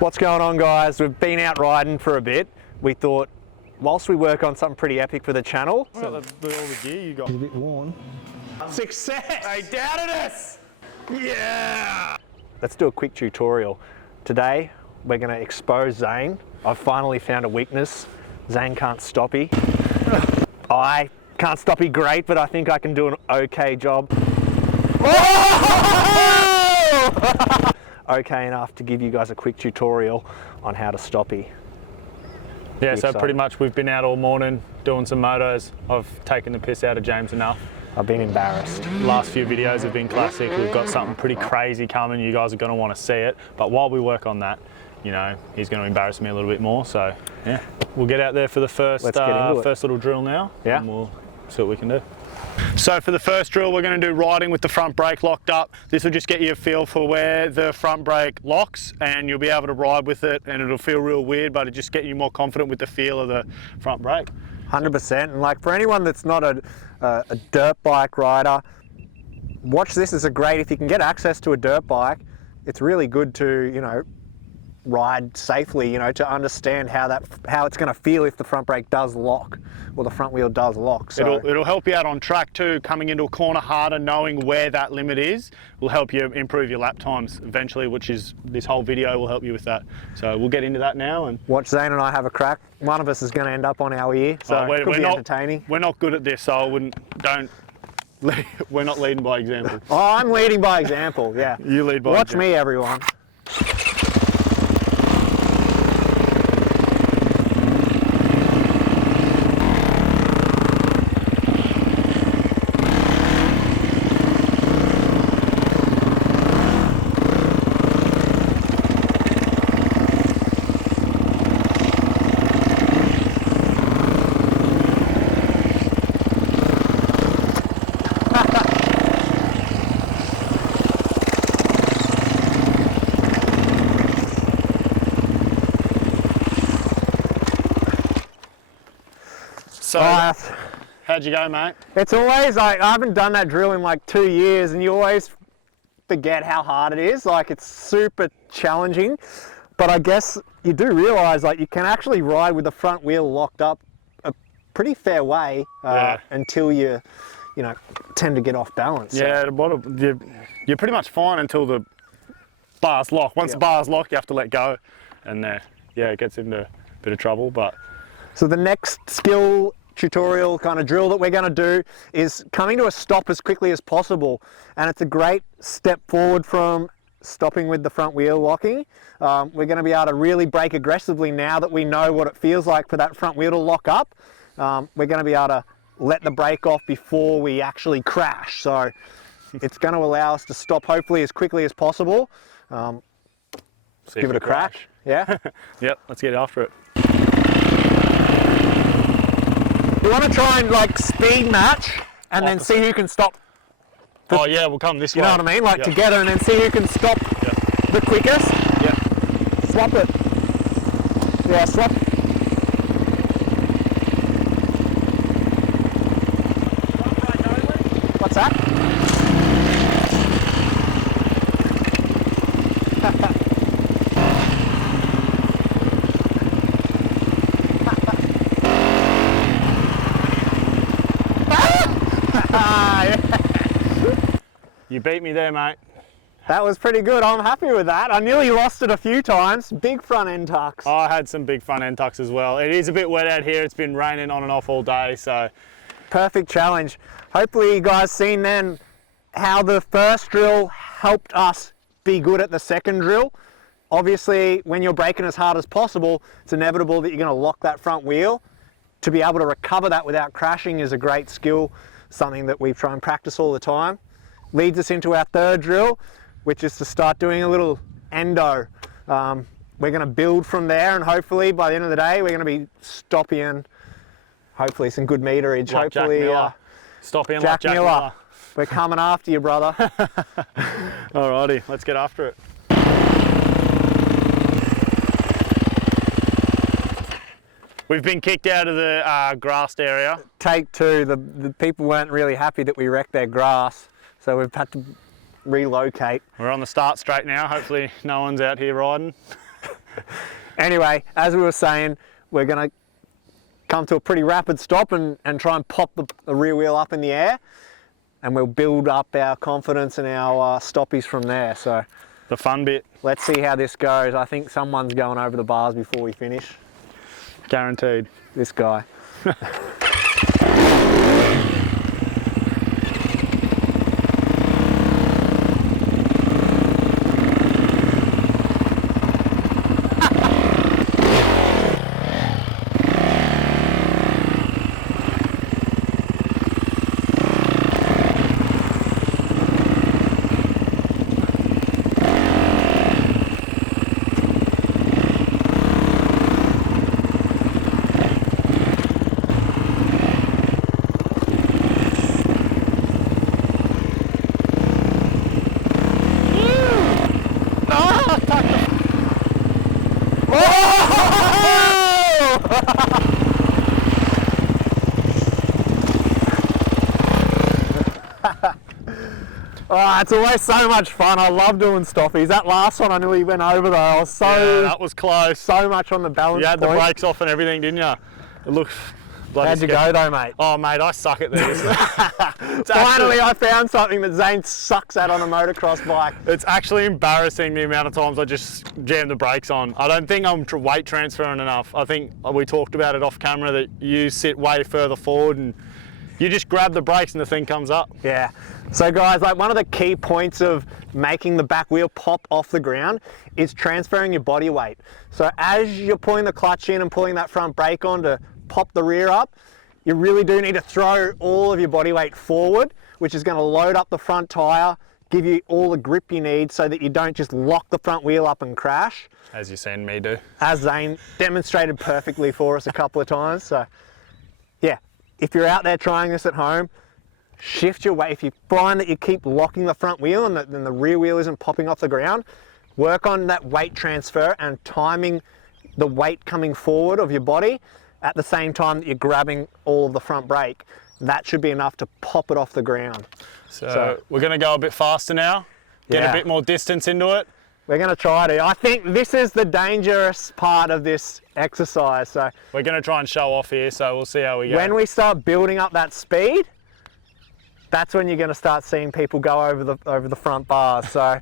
What's going on, guys? We've been out riding for a bit. We thought, whilst we work on something pretty epic for the channel. So all the gear you got. It's a bit worn. Success! They doubted us! Yeah! Let's do a quick tutorial. Today, we're gonna expose Zhane. I've finally found a weakness. Zhane can't stoppie. I can't stoppie great, but I think I can do an okay job. Oh! Okay enough to give you guys a quick tutorial on how to stoppie. Yeah, so pretty much we've been out all morning doing some motos. I've taken the piss out of James enough. I've been embarrassed. Last few videos have been classic. We've got something pretty crazy coming. You guys are going to want to see it. But while we work on that, you know, he's going to embarrass me a little bit more. So yeah, we'll get out there for the first little drill now. Yeah. And we'll see what we can do. So for the first drill, we're going to do riding with the front brake locked up. This will just get you a feel for where the front brake locks, and you'll be able to ride with it, and it'll feel real weird, but it just get you more confident with the feel of the front brake. 100%. And like, for anyone that's not a dirt bike rider, watch this. Is a great, if you can get access to a dirt bike, it's really good to, you know, ride safely, you know, to understand how it's going to feel if the front brake does lock or the front wheel does lock. So it'll help you out on track too. Coming into a corner harder, knowing where that limit is, will help you improve your lap times eventually, which is, this whole video will help you with that. So we'll get into that now and watch Zhane and I have a crack. One of us is going to end up on our ear, so it could be entertaining. We're not good at this, so I wouldn't, we're not leading by example. Oh, I'm leading by example, yeah. You lead by Watch example. me, everyone. So, how'd you go, mate? It's always like, I haven't done that drill in like 2 years, and you always forget how hard it is. Like, it's super challenging, but I guess you do realize like you can actually ride with the front wheel locked up a pretty fair way until you know, tend to get off balance. Yeah, you're pretty much fine until the bars lock. Once the bars lock, you have to let go, and yeah, it gets into a bit of trouble. But so the next skill tutorial kind of drill that we're going to do is coming to a stop as quickly as possible, and it's a great step forward from stopping with the front wheel locking. We're going to be able to really brake aggressively now that we know what it feels like for that front wheel to lock up. We're going to be able to let the brake off before we actually crash, so it's going to allow us to stop hopefully as quickly as possible. Give it a crack. Yeah. Yep, let's get after it. You want to try and like speed match and then see who can stop. Oh yeah, we'll come this way. You know what I mean? Like together, and then see who can stop the quickest. Yeah. Swap it. Yeah, swap. What's that? You beat me there, mate. That was pretty good. I'm happy with that. I nearly lost it a few times. Big front end tucks. I had some big front end tucks as well. It is a bit wet out here. It's been raining on and off all day, so. Perfect challenge. Hopefully you guys seen then how the first drill helped us be good at the second drill. Obviously, when you're braking as hard as possible, it's inevitable that you're going to lock that front wheel. To be able to recover that without crashing is a great skill, something that we try and practice all the time. Leads us into our third drill, which is to start doing a little endo. We're going to build from there, and hopefully by the end of the day, we're going to be stopping hopefully some good meterage. Like hopefully, stopping Jack Miller. We're coming after you, brother. Alrighty, let's get after it. We've been kicked out of the grassed area. Take two. The people weren't really happy that we wrecked their grass, so we've had to relocate. We're on the start straight now. Hopefully no one's out here riding. Anyway, as we were saying, we're going to come to a pretty rapid stop and try and pop the rear wheel up in the air, and we'll build up our confidence and our stoppies from there. So The fun bit. let's see how this goes. I think someone's going over the bars before we finish. Guaranteed. This guy. Oh, it's always so much fun. I love doing stoppies. That last one I nearly went over though. I was Yeah, that was close. so much on the balance You had the point. brakes off and everything, didn't you? It looks bloody How'd you scary. go though, mate? Oh, mate, I suck at these. Finally, I found something that Zane sucks at on a motocross bike. It's actually embarrassing the amount of times I just jam the brakes on. I don't think I'm weight transferring enough. I think we talked about it off camera that you sit way further forward and you just grab the brakes and the thing comes up. Yeah. So guys, like one of the key points of making the back wheel pop off the ground is transferring your body weight. So as you're pulling the clutch in and pulling that front brake on to pop the rear up, you really do need to throw all of your body weight forward, which is going to load up the front tire, give you all the grip you need so that you don't just lock the front wheel up and crash. As you've seen me do. As Zane demonstrated perfectly for us a couple of times. So yeah, if you're out there trying this at home, shift your weight. If you find that you keep locking the front wheel and then the rear wheel isn't popping off the ground, work on that weight transfer and timing the weight coming forward of your body at the same time that you're grabbing all of the front brake. That should be enough to pop it off the ground. So we're going to go a bit faster now, get Yeah. a bit more distance into it. We're going to try to. I think this is the dangerous part of this exercise. So We're going to try and show off here, so we'll see how we go. when we start building up that speed, that's when you're going to start seeing people go over the front bars. So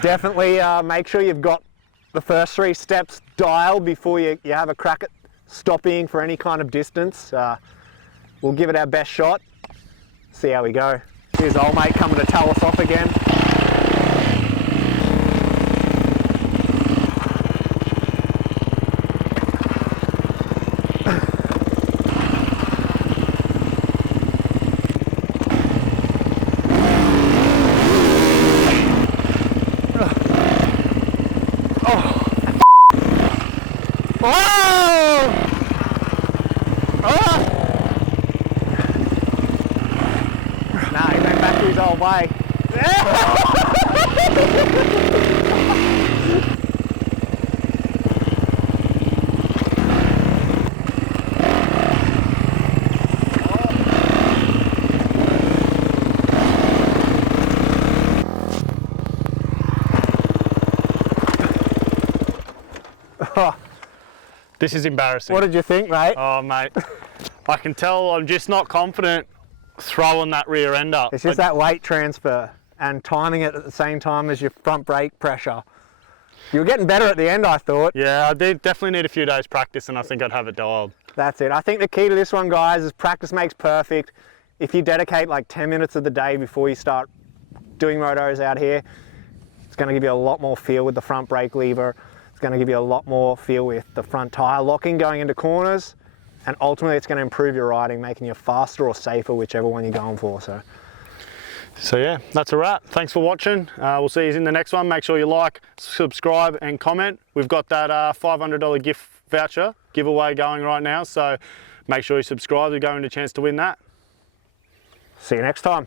definitely make sure you've got the first 3 steps dialed before you have a crack at stopping for any kind of distance. We'll give it our best shot, see how we go. Here's old mate coming to tell us off again. Nah, he went back to his old way. This is embarrassing. What did you think, mate? Oh, mate. I can tell I'm just not confident throwing that rear end up. It's just that weight transfer and timing it at the same time as your front brake pressure. You were getting better at the end, I thought. Yeah, I did definitely need a few days practice and I think I'd have it dialed. That's it. I think the key to this one, guys, is practice makes perfect. If you dedicate like 10 minutes of the day before you start doing motos out here, it's going to give you a lot more feel with the front brake lever. It's going to give you a lot more feel with the front tire locking going into corners. And ultimately, it's going to improve your riding, making you faster or safer, whichever one you're going for. So yeah, that's a wrap. Thanks for watching. We'll see you in the next one. Make sure you like, subscribe and comment. We've got that $500 gift voucher giveaway going right now. So make sure you subscribe. You're going to a chance to win that. See you next time.